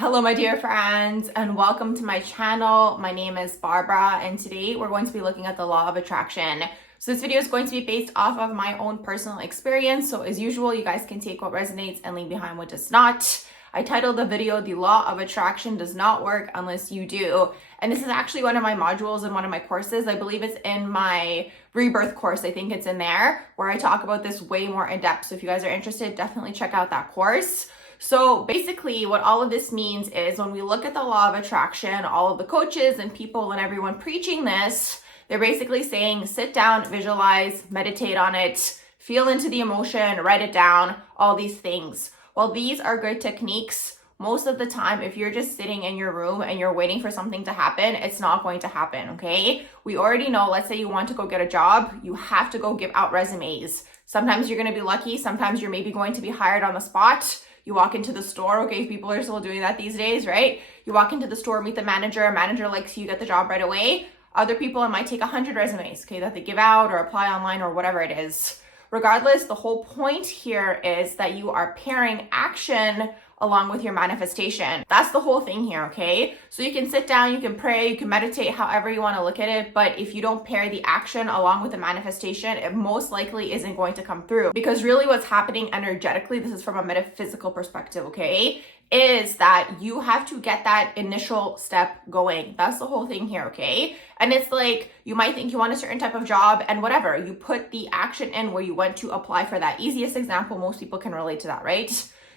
Hello, my dear friends, and welcome to my channel. My name is Barbara, and today we're going to be looking at the law of attraction. So this video is going to be based off of my own personal experience. So as usual, you guys can take what resonates and leave behind what does not. I titled the video, "The Law of Attraction Does Not Work Unless You Do." And this is actually one of my modules in one of my courses. I believe it's in my rebirth course. I think it's in there where I talk about this way more in depth. So if you guys are interested, definitely check out that course. So basically what all of this means is when we look at the law of attraction, all of the coaches and people and everyone preaching this, they're basically saying, sit down, visualize, meditate on it, feel into the emotion, write it down, all these things. While these are good techniques, most of the time, if you're just sitting in your room and you're waiting for something to happen, it's not going to happen, okay? We already know, let's say you want to go get a job, you have to go give out resumes. Sometimes you're gonna be lucky, sometimes you're maybe going to be hired on the spot. You walk into the store, okay, people are still doing that these days, right? You walk into the store, meet the manager likes you, get the job right away. Other people, it might take 100 resumes, okay, that they give out or apply online or whatever it is. Regardless, the whole point here is that you are pairing action along with your manifestation. That's the whole thing here, okay? So you can sit down, you can pray, you can meditate, however you want to look at it, but if you don't pair the action along with the manifestation, it most likely isn't going to come through. Because really what's happening energetically, this is from a metaphysical perspective, okay, is that you have to get that initial step going. That's the whole thing here, okay? And it's like, you might think you want a certain type of job and whatever, you put the action in where you went to apply for that. Easiest example, most people can relate to that, right?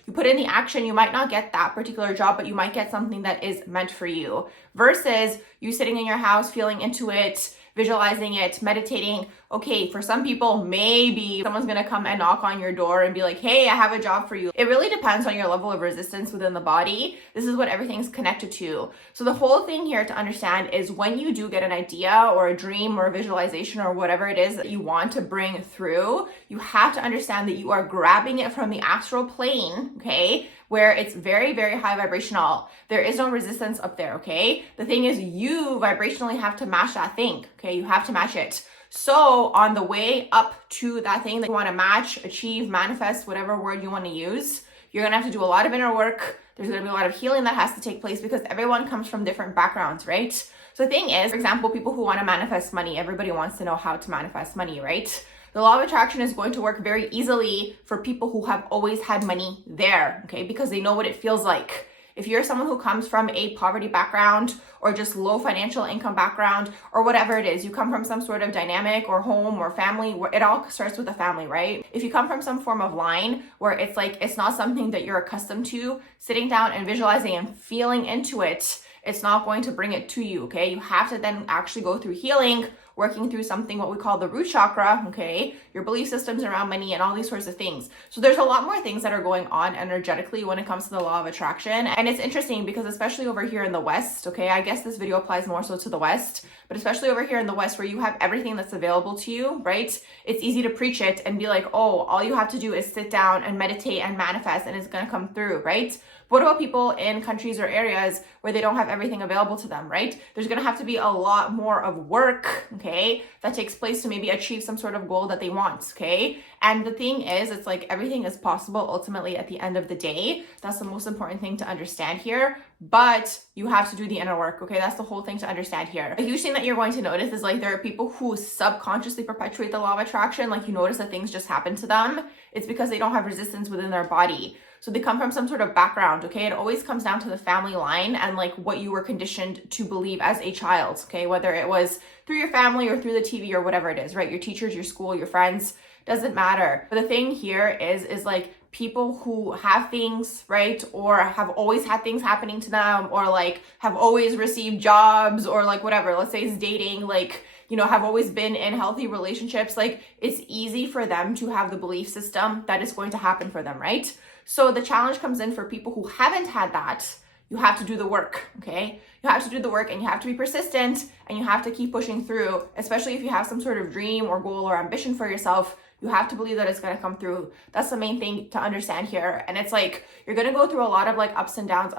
You put in the action, you might not get that particular job, but you might get something that is meant for you. Versus you sitting in your house, feeling into it, visualizing it, meditating. Okay, for some people, maybe someone's gonna come and knock on your door and be like, hey, I have a job for you. It really depends on your level of resistance within the body. This is what everything's connected to. So the whole thing here to understand is when you do get an idea or a dream or a visualization or whatever it is that you want to bring through, you have to understand that you are grabbing it from the astral plane, okay, where it's very, very high vibrational. There is no resistance up there, okay? The thing is you vibrationally have to match that thing, okay? You have to match it. So on the way up to that thing that you want to match, achieve, manifest, whatever word you want to use, you're going to have to do a lot of inner work. There's going to be a lot of healing that has to take place because everyone comes from different backgrounds, right? So the thing is, for example, people who want to manifest money, everybody wants to know how to manifest money, right? The law of attraction is going to work very easily for people who have always had money there, okay? Because they know what it feels like. If you're someone who comes from a poverty background or just low financial income background or whatever it is, you come from some sort of dynamic or home or family where it all starts with a family, right? If you come from some form of line where it's like, it's not something that you're accustomed to, sitting down and visualizing and feeling into it, it's not going to bring it to you, okay? You have to then actually go through healing, working through something what we call the root chakra, okay? Your belief systems around money and all these sorts of things. So there's a lot more things that are going on energetically when it comes to the law of attraction. And it's interesting because especially over here in the West, okay, I guess this video applies more so to the West, but especially over here in the West where you have everything that's available to you, right? It's easy to preach it and be like, oh, all you have to do is sit down and meditate and manifest and it's gonna come through, right? What about people in countries or areas where they don't have everything available to them, right? There's gonna have to be a lot more of work, okay, that takes place to maybe achieve some sort of goal that they want, okay? And the thing is, it's like everything is possible ultimately at the end of the day. That's the most important thing to understand here, but you have to do the inner work, okay? That's the whole thing to understand here. A huge thing that you're going to notice is like there are people who subconsciously perpetuate the law of attraction, like you notice that things just happen to them. It's because they don't have resistance within their body. So they come from some sort of background, okay? It always comes down to the family line and like what you were conditioned to believe as a child, okay? Whether it was through your family or through the TV or whatever it is, right? Your teachers, your school, your friends, doesn't matter. But the thing here is like people who have things, right? Or have always had things happening to them or like have always received jobs or like whatever, let's say it's dating, like, you know, have always been in healthy relationships. Like it's easy for them to have the belief system that is going to happen for them, right? So the challenge comes in for people who haven't had that. You have to do the work, okay? You have to do the work and you have to be persistent and you have to keep pushing through, especially if you have some sort of dream or goal or ambition for yourself. You have to believe that it's going to come through. That's the main thing to understand here. And it's like, you're going to go through a lot of like ups and downs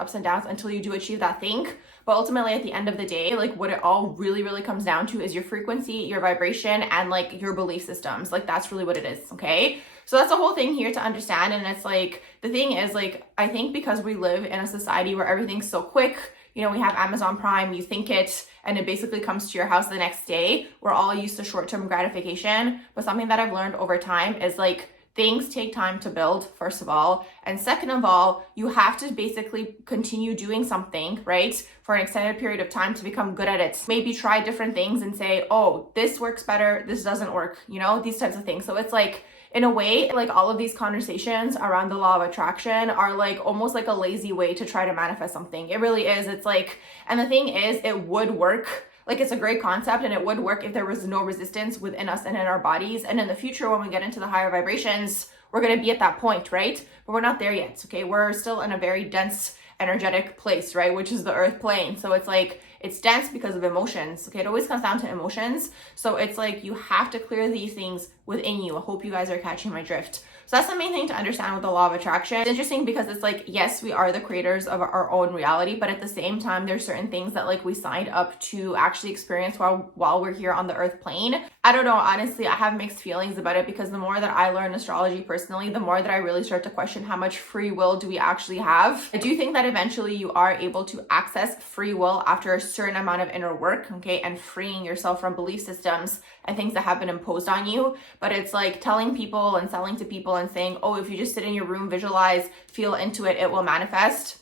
until you do achieve that thing. But ultimately at the end of the day, like what it all really comes down to is your frequency, your vibration, and like your belief systems. Like that's really what it is. Okay. So that's the whole thing here to understand. And it's like, the thing is like, I think because we live in a society where everything's so quick, you know, we have Amazon Prime, you think it, and it basically comes to your house the next day. We're all used to short-term gratification. But something that I've learned over time is like, things take time to build, first of all. And second of all, you have to basically continue doing something, right? For an extended period of time to become good at it. Maybe try different things and say, oh, this works better, this doesn't work, you know, these types of things. So it's like, in a way, like all of these conversations around the law of attraction are like almost like a lazy way to try to manifest something. It really is. It's like, and the thing is, it would work. Like it's a great concept and it would work if there was no resistance within us and in our bodies. And in the future, when we get into the higher vibrations, we're going to be at that point, right? But we're not there yet. Okay. We're still in a very dense energetic place, right? Which is the earth plane. So it's like, it's dense because of emotions. Okay. It always comes down to emotions. So it's like, you have to clear these things within you. I hope you guys are catching my drift. So that's the main thing to understand with the law of attraction. It's interesting because it's like, yes, we are the creators of our own reality, but at the same time, there's certain things that like we signed up to actually experience while we're here on the earth plane. I don't know, honestly, I have mixed feelings about it because the more that I learn astrology personally, the more that I really start to question how much free will do we actually have. I do think that eventually you are able to access free will after a certain amount of inner work, okay, and freeing yourself from belief systems and things that have been imposed on you. But it's like telling people and selling to people and saying, oh, if you just sit in your room, visualize, feel into it, it will manifest.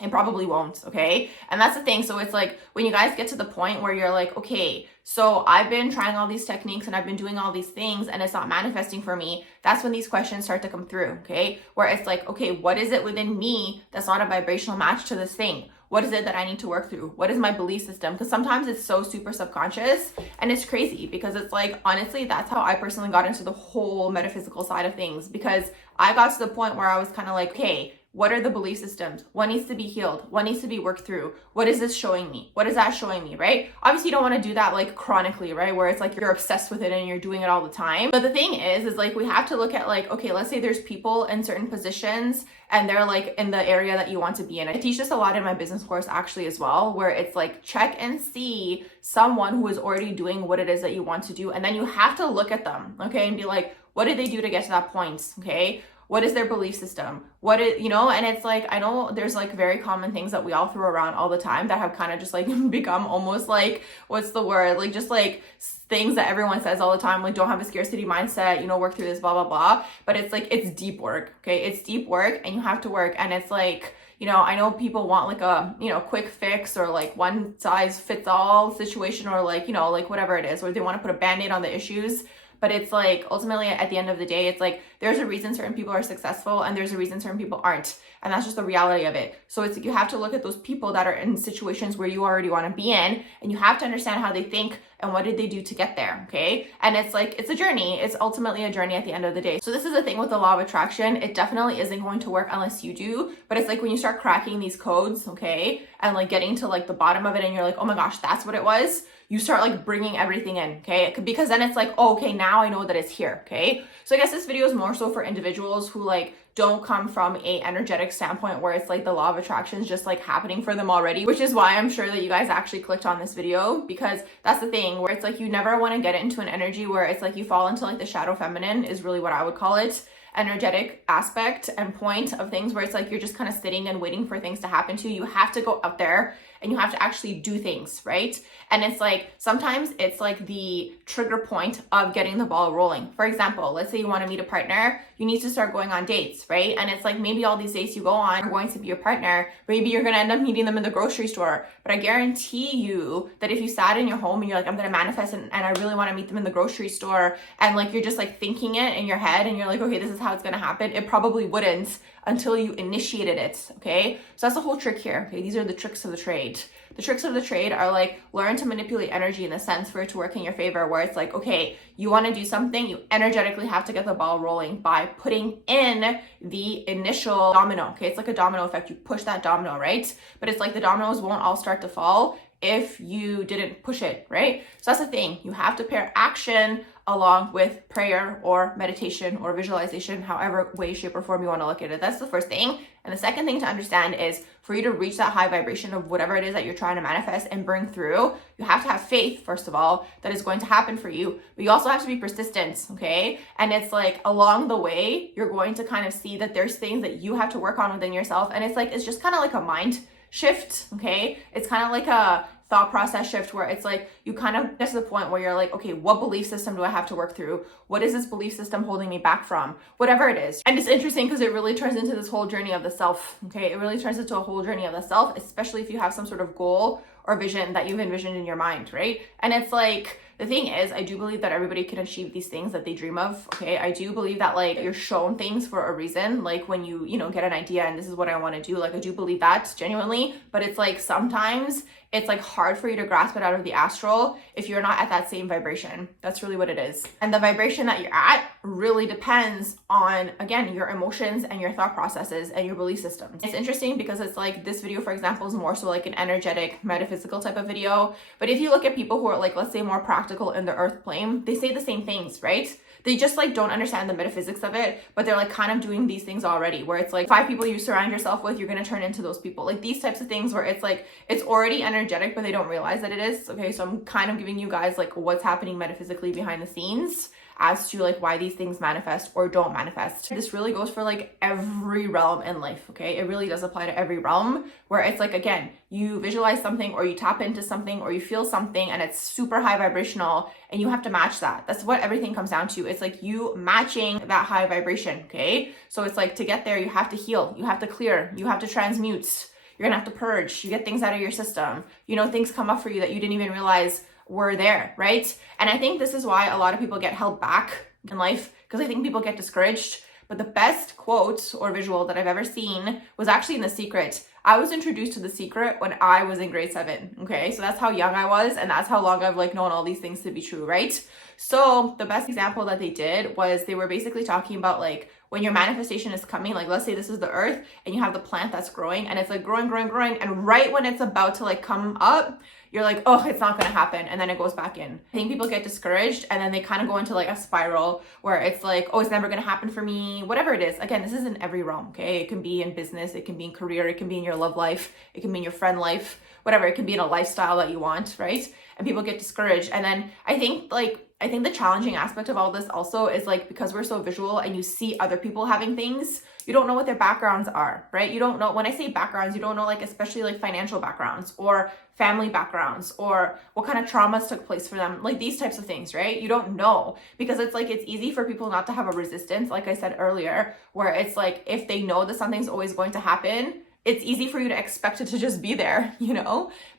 It probably won't, okay? And that's the thing. So it's like when you guys get to the point where you're like, okay, so I've been trying all these techniques and I've been doing all these things and it's not manifesting for me. That's when these questions start to come through, okay? Where it's like, okay, what is it within me that's not a vibrational match to this thing? What is it that I need to work through? What is my belief system? Because sometimes it's so super subconscious and it's crazy because it's like, honestly, that's how I personally got into the whole metaphysical side of things, because I got to the point where I was kind of like, okay, what are the belief systems? What needs to be healed? What needs to be worked through? What is this showing me? What is that showing me, right? Obviously, you don't want to do that like chronically, right? Where it's like you're obsessed with it and you're doing it all the time. But the thing is like we have to look at like, okay, let's say there's people in certain positions and they're like in the area that you want to be in. I teach this a lot in my business course actually as well, where it's like check and see someone who is already doing what it is that you want to do. And then you have to look at them, okay, and be like, what did they do to get to that point, okay? What is their belief system? What is, you know, and it's like, I know there's like very common things that we all throw around all the time that have kind of just like become almost like, what's the word? Like just like things that everyone says all the time, like don't have a scarcity mindset, you know, work through this, blah, blah, blah. But it's like, it's deep work, okay? It's deep work and you have to work. And it's like, you know, I know people want like a, you know, quick fix or like one size fits all situation or like, you know, like whatever it is, or they want to put a band-aid on the issues. But it's like, ultimately at the end of the day, it's like, there's a reason certain people are successful and there's a reason certain people aren't. And that's just the reality of it. So it's like, you have to look at those people that are in situations where you already want to be in, and you have to understand how they think and what did they do to get there, okay? And it's like, it's a journey. It's ultimately a journey at the end of the day. So this is the thing with the law of attraction. It definitely isn't going to work unless you do. But it's like when you start cracking these codes, okay, and like getting to like the bottom of it and you're like, oh my gosh, that's what it was. You start like bringing everything in, okay? Because then it's like, oh, okay, now I know that it's here, okay? So I guess this video is more so for individuals who like don't come from a energetic standpoint where it's like the law of attraction is just like happening for them already, which is why I'm sure that you guys actually clicked on this video, because that's the thing where it's like you never want to get into an energy where it's like you fall into like the shadow feminine is really what I would call it, energetic aspect and point of things where it's like you're just kind of sitting and waiting for things to happen to you. You have to go out there and you have to actually do things, right? And it's like, sometimes it's like the trigger point of getting the ball rolling. For example, let's say you want to meet a partner, you need to start going on dates, right? And it's like, maybe all these dates you go on are going to be your partner, maybe you're going to end up meeting them in the grocery store. But I guarantee you that if you sat in your home and you're like, I'm going to manifest and I really want to meet them in the grocery store, and like, you're just like thinking it in your head and you're like, okay, this is how it's going to happen. It probably wouldn't until you initiated it, okay? So that's the whole trick here, okay? These are the tricks of the trade. The tricks of the trade are like, learn to manipulate energy in the sense for it to work in your favor, where it's like, okay, you want to do something, you energetically have to get the ball rolling by putting in the initial domino, okay? It's like a domino effect. You push that domino, right? But it's like the dominoes won't all start to fall if you didn't push it, right? So that's the thing. You have to pair action along with prayer or meditation or visualization, however way, shape, or form you want to look at it. That's the first thing. And the second thing to understand is for you to reach that high vibration of whatever it is that you're trying to manifest and bring through, you have to have faith, first of all, that is going to happen for you. But you also have to be persistent, okay? And it's like along the way, you're going to kind of see that there's things that you have to work on within yourself. And it's just kind of like a mind shift, okay? It's kind of like a thought process shift where it's like you kind of get to the point where you're like, okay, what belief system do I have to work through? What is this belief system holding me back from? Whatever it is. And it's interesting because it really turns into this whole journey of the self, okay? It really turns into a whole journey of the self, especially if you have some sort of goal or vision that you've envisioned in your mind, right? And it's like, the thing is, I do believe that everybody can achieve these things that they dream of, okay? I do believe that like you're shown things for a reason, like when you get an idea and this is what I want to do, like I do believe that genuinely, but it's like sometimes it's like hard for you to grasp it out of the astral if you're not at that same vibration. That's really what it is. And the vibration that you're at really depends on, again, your emotions and your thought processes and your belief systems. It's interesting because it's like this video, for example, is more so like an energetic, metaphysical type of video. But if you look at people who are like, let's say more practical in the earth plane, they say the same things, right? They just like don't understand the metaphysics of it, but they're like kind of doing these things already where it's like 5 people you surround yourself with, you're going to turn into those people. Like these types of things where it's like, it's already energetic, but they don't realize that it is. Okay. So I'm kind of giving you guys like what's happening metaphysically behind the scenes as to like why these things manifest or don't manifest. This really goes for like every realm in life, okay? It really does apply to every realm where it's like, again, you visualize something or you tap into something or you feel something and it's super high vibrational and you have to match that. That's what everything comes down to. It's like you matching that high vibration, okay? So it's like to get there, you have to heal, you have to clear, you have to transmute, you're gonna have to purge, you get things out of your system. Things come up for you that you didn't even realize were there, right? And I think this is why a lot of people get held back in life because I think people get discouraged. But the best quote or visual that I've ever seen was actually in The Secret. I was introduced to The Secret when I was in grade 7, okay? So that's how young I was and that's how long I've like known all these things to be true, right? So the best example that they did was they were basically talking about like when your manifestation is coming, like let's say this is the earth and you have the plant that's growing and it's like growing. And right when it's about to like come up, you're like, oh, it's not going to happen. And then it goes back in. I think people get discouraged and then they kind of go into like a spiral where it's like, oh, it's never going to happen for me, whatever it is. Again, this is in every realm, okay? It can be in business, it can be in career, it can be in your love life, it can be in your friend life, whatever. It can be in a lifestyle that you want, right? And people get discouraged. And then I think the challenging aspect of all this also is like, because we're so visual and you see other people having things, you don't know what their backgrounds are, right? You don't know, when I say backgrounds, you don't know like, especially like financial backgrounds or family backgrounds or what kind of traumas took place for them, like these types of things, right? You don't know because it's like, it's easy for people not to have a resistance, like I said earlier, where it's like, if they know that something's always going to happen, it's easy for you to expect it to just be there,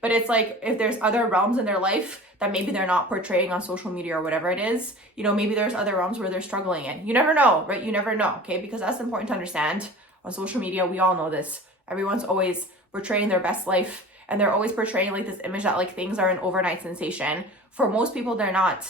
But it's like, if there's other realms in their life that maybe they're not portraying on social media or whatever it is, maybe there's other realms where they're struggling in. You never know, right? You never know, okay? Because that's important to understand. On social media, we all know this. Everyone's always portraying their best life and they're always portraying like this image that like things are an overnight sensation. For most people, they're not.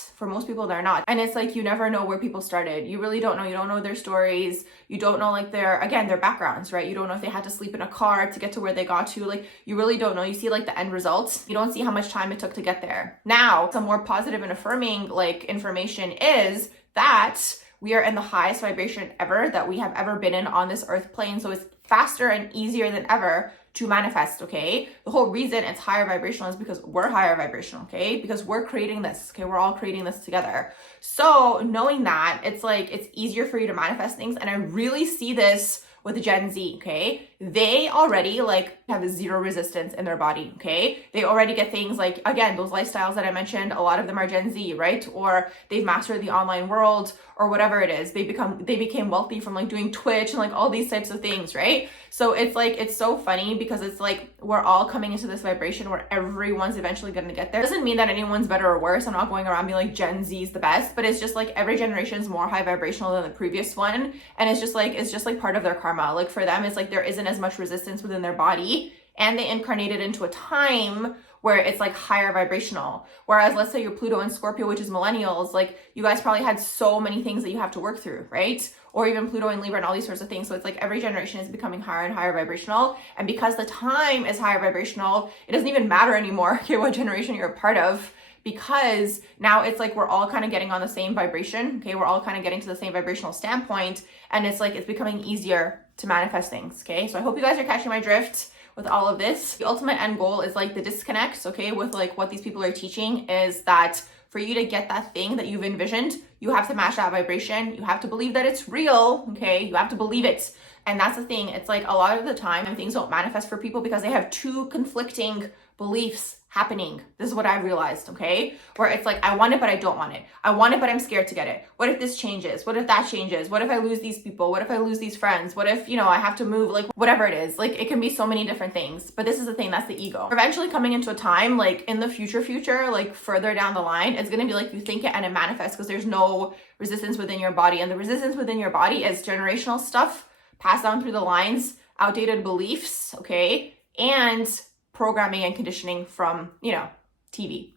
And it's like, you never know where people started. You really don't know. You don't know their stories. You don't know like their backgrounds, right? You don't know if they had to sleep in a car to get to where they got to. Like, you really don't know. You see like the end results. You don't see how much time it took to get there. Now, some more positive and affirming like information is that we are in the highest vibration ever that we have ever been in on this earth plane. So it's faster and easier than ever to manifest, okay? The whole reason it's higher vibrational is because we're higher vibrational, okay? Because we're creating this, okay? We're all creating this together. So knowing that, it's like, it's easier for you to manifest things. And I really see this with Gen Z, okay? They already like have zero resistance in their body, okay? They already get things like, again, those lifestyles that I mentioned, a lot of them are Gen Z, right? Or they've mastered the online world or whatever it is. They became wealthy from like doing Twitch and like all these types of things, right? So it's like, it's so funny because it's like, we're all coming into this vibration where everyone's eventually going to get there. It doesn't mean that anyone's better or worse. I'm not going around being like Gen Z is the best, but it's just like every generation is more high vibrational than the previous one. And it's just like part of their karma. Like for them, it's like there isn't as much resistance within their body and they incarnated into a time where it's like higher vibrational. Whereas let's say you're Pluto and Scorpio, which is millennials, like you guys probably had so many things that you have to work through, right? Or even Pluto and Libra and all these sorts of things. So it's like every generation is becoming higher and higher vibrational. And because the time is higher vibrational, it doesn't even matter anymore, okay, what generation you're a part of, because now it's like we're all kind of getting on the same vibration, okay? We're all kind of getting to the same vibrational standpoint, and it's like it's becoming easier to manifest things, okay? So I hope you guys are catching my drift with all of this. The ultimate end goal is like the disconnect, okay, with like what these people are teaching is that for you to get that thing that you've envisioned, you have to match that vibration. You have to believe that it's real, okay? You have to believe it. And that's the thing. It's like a lot of the time things don't manifest for people because they have two conflicting beliefs happening. This is what I realized, okay? Where it's like, I want it, but I don't want it. I want it, but I'm scared to get it. What if this changes? What if that changes? What if I lose these people? What if I lose these friends? What if, you know, I have to move? Like whatever it is, like it can be so many different things, but this is the thing, that's the ego. Eventually coming into a time, like in the future, like further down the line, it's going to be like you think it and it manifests because there's no resistance within your body. And the resistance within your body is generational stuff passed down through the lines, outdated beliefs, okay? And programming and conditioning from, you know, TV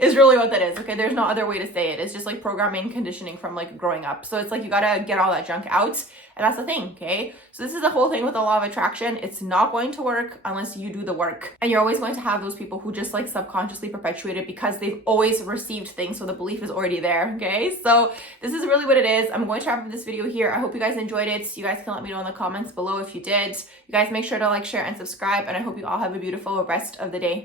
is really what that is, okay? There's no other way to say it. It's just like programming and conditioning from like growing up. So it's like you gotta get all that junk out, and that's the thing, okay? So this is the whole thing with the law of attraction. It's not going to work unless you do the work. And you're always going to have those people who just like subconsciously perpetuate it because they've always received things, so the belief is already there, okay? So this is really what it is. I'm going to wrap up this video here. I hope you guys enjoyed it. You guys can let me know in the comments below if you did. You guys make sure to like, share, and subscribe, and I hope you all have a beautiful rest of the day.